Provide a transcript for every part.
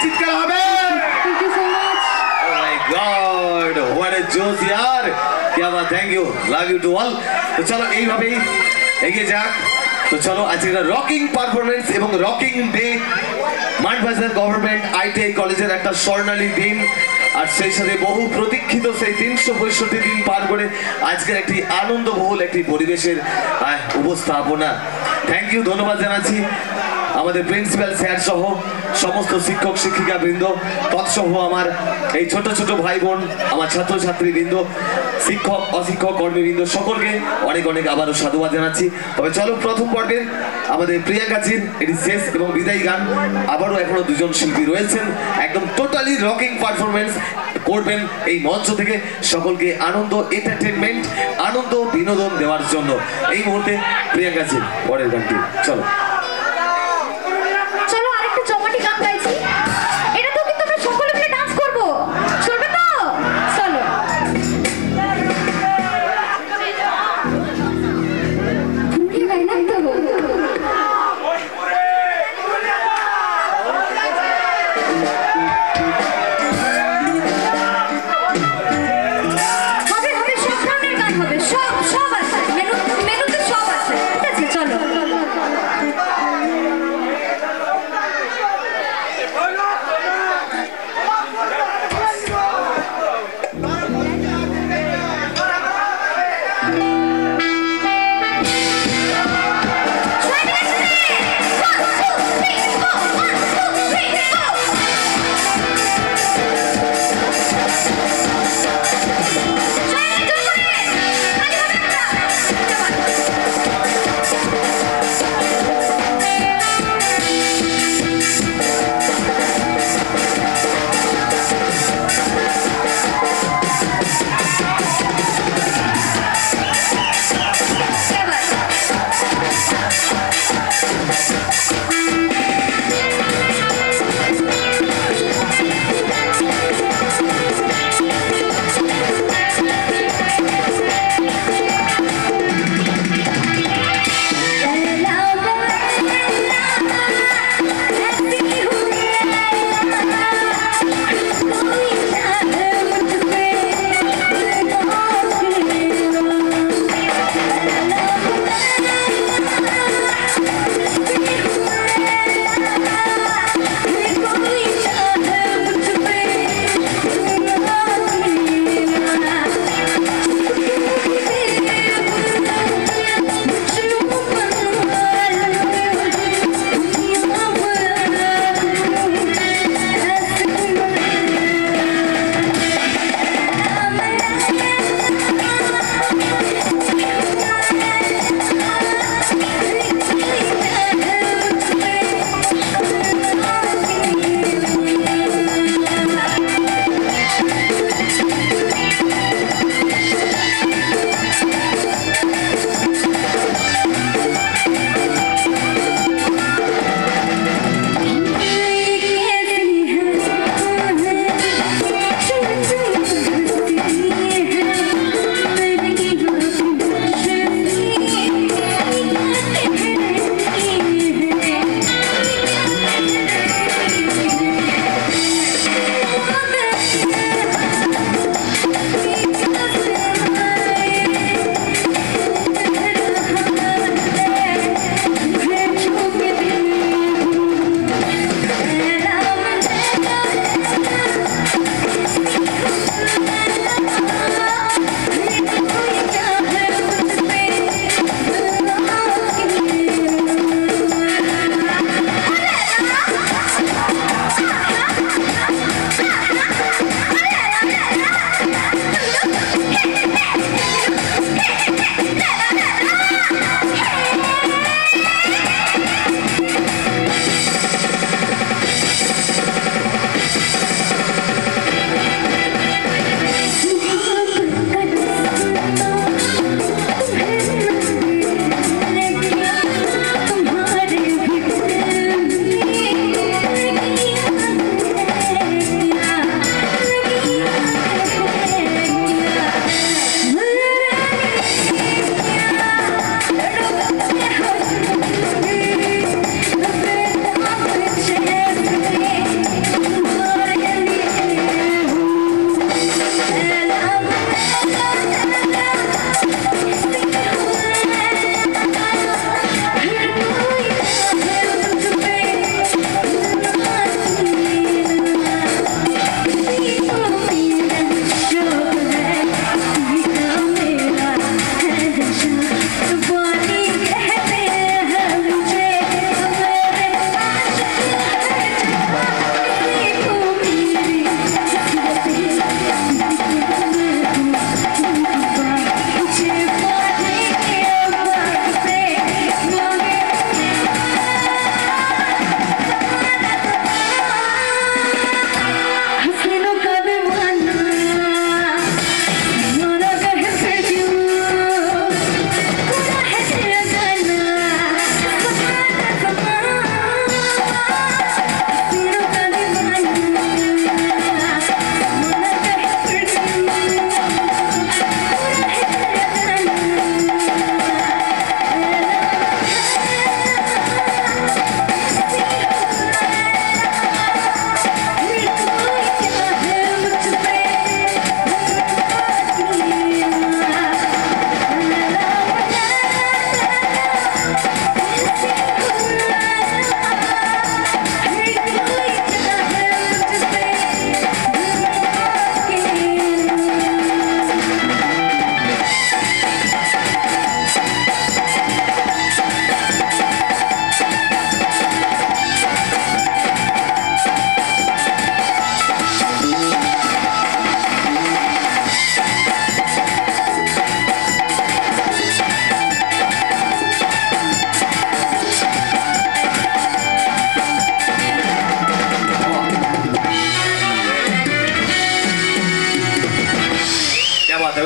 চিৎকার হবে। Thank you so much. Oh my God, what a joke यार, क्या बात, thank you, love you to all। তো চলো এইভাবেই এগিয়ে যাক। তো চলো আজকে একটা রকিং পারফরমেন্স এবং rocking day, Manbazar government ITI কলেজের একটা স্বর্ণালী দিন, আর সেই সাথে বহু প্রতীক্ষিত সেই 365 দিন পার করে আজকের একটি আনন্দবহুল একটি পরিবেশের উপস্থাপনা। থ্যাংক ইউ, ধন্যবাদ জানাচ্ছি আমাদের প্রিন্সিপাল স্যার সহ সমস্ত শিক্ষক শিক্ষিকা বৃন্দ, তৎসহ আমার এই ছোট ছোট ভাই বোন, আমার ছাত্রছাত্রী বৃন্দ, শিক্ষক অশিক্ষক কর্মীবৃন্দ, সকলকে অনেক অনেক আবারও সাধুবাদ জানাচ্ছি। তবে চলো প্রথম পর্বের আমাদের প্রিয়াঙ্কাজির এটি শেষ এবং বিদায়ী গান। আবারও এখনো দুজন শিল্পী রয়েছেন, একদম টোটালি রকিং পারফরমেন্স করবেন এই মঞ্চ থেকে সকলকে আনন্দ, এন্টারটেনমেন্ট, আনন্দ বিনোদন দেওয়ার জন্য। এই মুহূর্তে প্রিয়াঙ্কাজির পরের গানটি চলো। চমাটি গান গাইছি, এটা তো কিন্তু আমরা সকলে মিলে ডান্স করব, চলবে তো? চলো। তুমি গাই না তো? হবে হবে, সব ধরনের গান হবে, সব আছে, মেনুতে সব আছে, ঠিক আছে? চলো।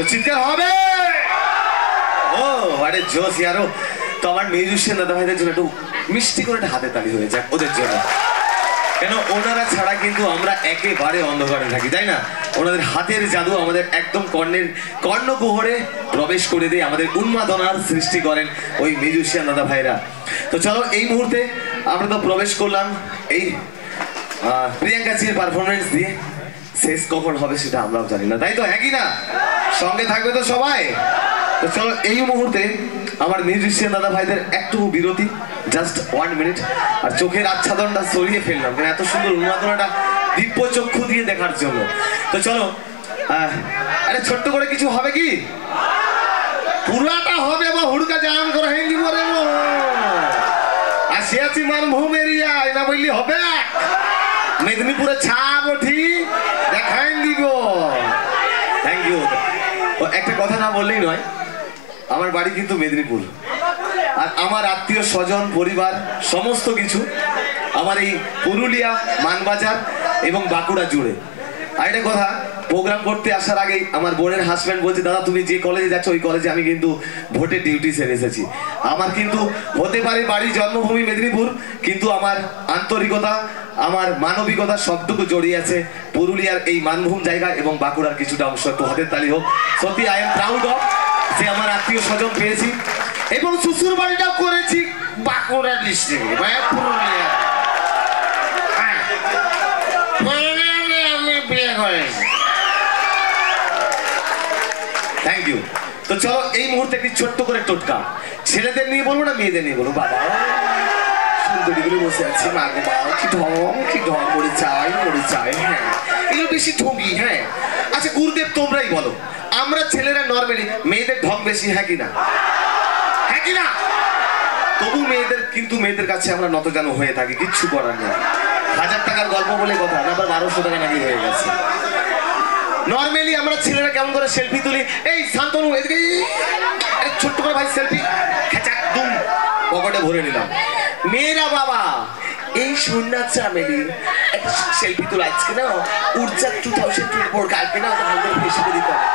আরো চিৎকার হবে। ও আরে জোস ইয়ারো। তো আমার মিউজিশিয়ান দাদা ভাইদের জন্য একটু মিষ্টি করে একটা হাতে তালি হয়ে যাক ওদের জন্য, কেন ওনারা ছাড়া কিন্তু আমরা একেবারে অন্ধকারে থাকি, তাই না? ওনাদের হাতের জাদু আমাদের একদম কর্ণকুহরে প্রবেশ করে দিয়ে আমাদের উন্মাদনার সৃষ্টি করেন ওই মিউজিশিয়ান দাদা ভাইরা। তো চলো এই মুহূর্তে আমরা তো প্রবেশ করলাম এই প্রিয়াঙ্কা জির পারফরমেন্স দিয়ে, শেষ কখন হবে সেটা আমরাও জানি না, তাই তো? হ্যাঁ কি না? সঙ্গে থাকবে তো সবাই? তো চলো এই মুহূর্তে আমার মিউজিশিয়ান দাদা ভাইদের একটু বিরতি, জাস্ট 1 মিনিট। আর চোখের আচ্ছাদনটা সরিয়ে ফেললাম, কারণ এত সুন্দর উন্মাদনাটা দিব্য চক্ষু দিয়ে দেখার জন্য। তো চলো আরে ছোট্ট করে কিছু হবে কি? পুরাটা হবে বা হুড়কা জাম করে হিন্দি বলে আসিয়াছি মানভূম এরিয়ায় না বললি হবে? মেদিনীপুরে ছাপ ওঠি দেখাই দিব। Thank you. একটা কথা না বললেই নয়, আমার বাড়ি কিন্তু মেদিনীপুর, আর আমার আত্মীয় স্বজন পরিবার সমস্ত কিছু আমার এই পুরুলিয়া, মানবাজার এবং বাঁকুড়া জুড়ে। আর একটা কথা, প্রোগ্রাম করতে আসার আগেই আমার বোনের হাজব্যান্ড বলছে, দাদা তুমি যে কলেজে যাচ্ছ ওই কলেজে আমি কিন্তু ভোটের ডিউটি সেরে এসেছি। আমার কিন্তু হতে পারে বাড়ি জন্মভূমি মেদিনীপুর, কিন্তু আমার আন্তরিকতা, আমার মানবিকতা সবটুকু জড়িয়ে আছে পুরুলিয়ার এই মানভূম জায়গা এবং বাঁকুড়ার কিছুটা অংশ। একটু হাতের তালি হোক। সত্যি আই এম প্রাউড অফ যে আমার আত্মীয় স্বজন পেয়েছি এবং শ্বশুর বাড়িটাও করেছি বাঁকুড়া ডিস্ট্রিক্টে, পুরুলিয়া। আমি বিয়ে করেছি। Thank you. তো চলো এই মুহূর্তে একটি ছোট্ট করে টোটকা, ছেলেদের নিয়ে বলবো না মেয়েদের নিয়ে বলবো? বাবা সুন্দরীগুলো বসে আছে, মা গো মা, কি ঢং করে চাই, হ্যাঁ এগুলো বেশি ঢঙ্গি। হ্যাঁ আচ্ছা গুরুদেব তোমরাই বলো, আমরা ছেলেরা নর্মালি মেয়েদের ঢং বেশি, হ্যাঁ কি না? হ্যাঁ কি না? তবু মেয়েদের কাছে আমরা নতজানু হয়ে থাকি, কিচ্ছু করার নেই। 1000 টাকার গল্প বলে কথা না, আবার 1200 টাকা নাকি হয়ে গেছে। নর্মালি আমরা ছেলেরা কেমন করে সেলফি তুলি, এই শান্তনু এদিকে ছোট্ট করে ভাই সেলফি খেচাক দুম পকেটে ভরে নিলাম। মেয়েরা বাবা এই সুন্নাত চামেলি একটা সেলফি তোলা আজকে না উর্জা 2024 কালকে না ভালো করে ফেসে দিতে হবে।